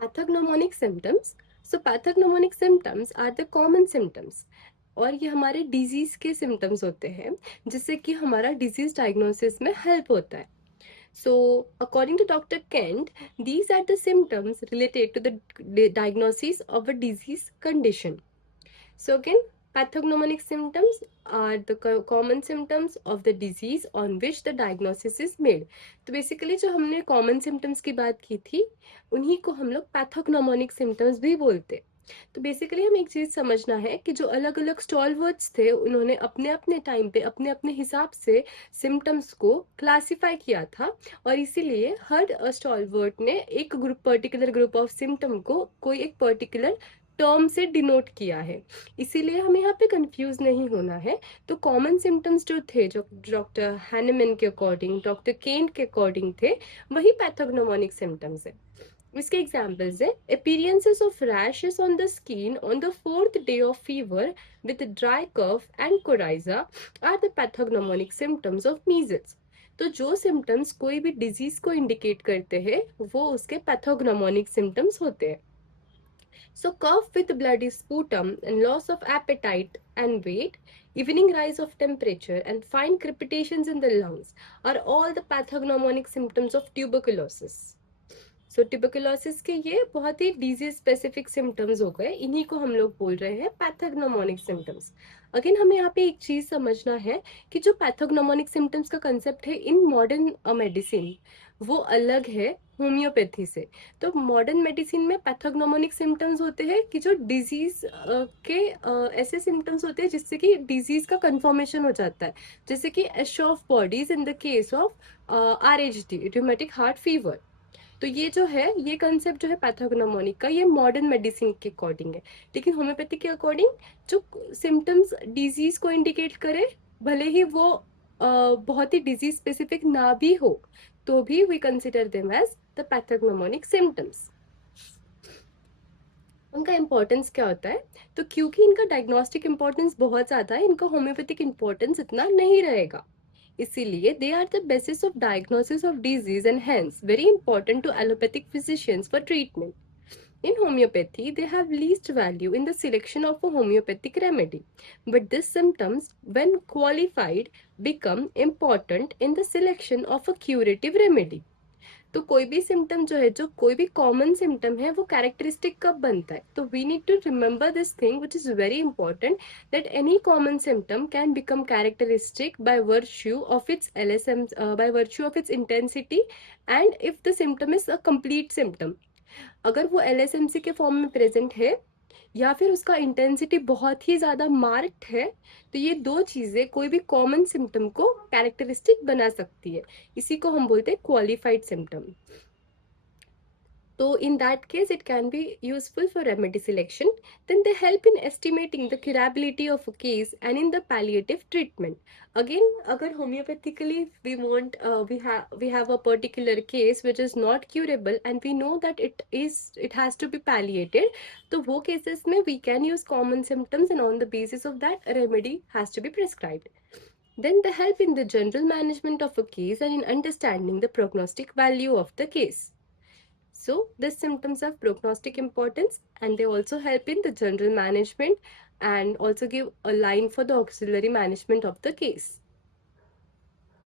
पैथोग्नोमोनिक symptoms. So pathognomonic symptoms are the common symptoms, और ये हमारे डिजीज के सिम्टम्स होते हैं जिससे कि हमारा डिजीज डायग्नोसिस में हेल्प होता है. So, according to Dr. Kent, these are the symptoms related to the diagnosis of a disease condition. So again, pathognomonic symptoms are the common symptoms of the disease on which the diagnosis is made. तो basically जो हमने common symptoms की बात की थी उन्हीं को हम लोग पैथोग्नोमोनिक सिम्टम्स भी बोलते. तो बेसिकली हमें एक चीज समझना है कि जो अलग अलग स्टॉलवर्ड्स थे उन्होंने अपने अपने टाइम पे अपने अपने हिसाब से सिम्टम्स को क्लासिफाई किया था, और इसीलिए हर स्टॉलवर्ड ने एक group particular group of symptom को कोई एक पर्टिकुलर टर्म से डिनोट किया है. इसीलिए हमें यहाँ पे कंफ्यूज नहीं होना है. तो कॉमन सिम्टम्स जो थे, जो डॉक्टर हैनेमन के अकॉर्डिंग, डॉक्टर केंट के अकॉर्डिंग थे, वही पैथोग्नोमोनिक सिम्टम्स है. इसके एग्जाम्पल्स है appearances of rashes on the skin on the fourth day of fever with dry cough and coryza are the pathognomonic symptoms of measles. तो जो symptoms कोई भी डिजीज को इंडिकेट करते हैं वो उसके पैथोग्नोमोनिक सिम्टम्स होते हैं. So cough with bloody sputum and loss of appetite and weight, evening rise of temperature and fine crepitations in the lungs are all the pathognomonic symptoms of tuberculosis. So tuberculosis के ये बहुत ही disease specific symptoms हो गए, इन्हीं को हम लोग बोल रहे हैं पैथोग्नोमोनिक सिम्टम्स. अगेन हमें यहाँ पे एक चीज समझना है कि जो पैथोग्नोमोनिक सिम्टम्स का कंसेप्ट है इन मॉडर्न मेडिसिन वो अलग है होम्योपैथी से. तो मॉडर्न मेडिसिन में पैथोग्नोमोनिक सिम्टम्स होते हैं कि जो डिजीज के ऐसे सिम्टम्स होते हैं जिससे कि डिजीज का कंफर्मेशन हो जाता है, जैसे कि Aschoff bodies in the case of RHD, rheumatic heart fever. तो ये जो है ये कंसेप्ट जो है पैथोग्नोमोनिक का, ये मॉडर्न मेडिसिन के अकॉर्डिंग है. लेकिन होम्योपैथी के अकॉर्डिंग जो सिम्टम्स डिजीज को इंडिकेट करे, भले ही वो बहुत ही डिजीज स्पेसिफिक ना भी हो, तो भी we consider them as the pathognomonic symptoms. उनका इंपॉर्टेंस क्या होता है? तो क्योंकि इनका डायग्नोस्टिक इंपॉर्टेंस बहुत ज्यादा है, इनका होम्योपैथिक इंपॉर्टेंस इतना नहीं रहेगा. इसीलिए they are the basis of diagnosis of disease and hence very important to allopathic physicians for treatment. In homeopathy, they have least value in the selection of a homeopathic remedy, but these symptoms, when qualified, become important in the selection of a curative remedy. तो कोई भी symptom जो है, जो कोई भी common symptom है, वो कैरेक्टरिस्टिक कब बनता है? तो we need to remember this thing which is very important, that any common symptom can become characteristic by virtue of its LSM, by virtue of its intensity, and if the symptom is a complete symptom. अगर वो LSMC के form में present है या फिर उसका intensity बहुत ही ज्यादा मार्क्ड है, तो ये दो चीजें कोई भी कॉमन सिम्टम को कैरेक्टरिस्टिक बना सकती है. इसी को हम बोलते हैं qualified symptom. So in that case, it can be useful for remedy selection. Then they help in estimating the curability of a case and in the palliative treatment. Again, agar homeopathically we have a particular case which is not curable and we know that it has to be palliated. So wo cases mein we can use common symptoms and on the basis of that a remedy has to be prescribed. Then they help in the general management of a case and in understanding the prognostic value of the case. So these symptoms have prognostic importance and they also help in the general management and also give a line for the auxiliary management of the case.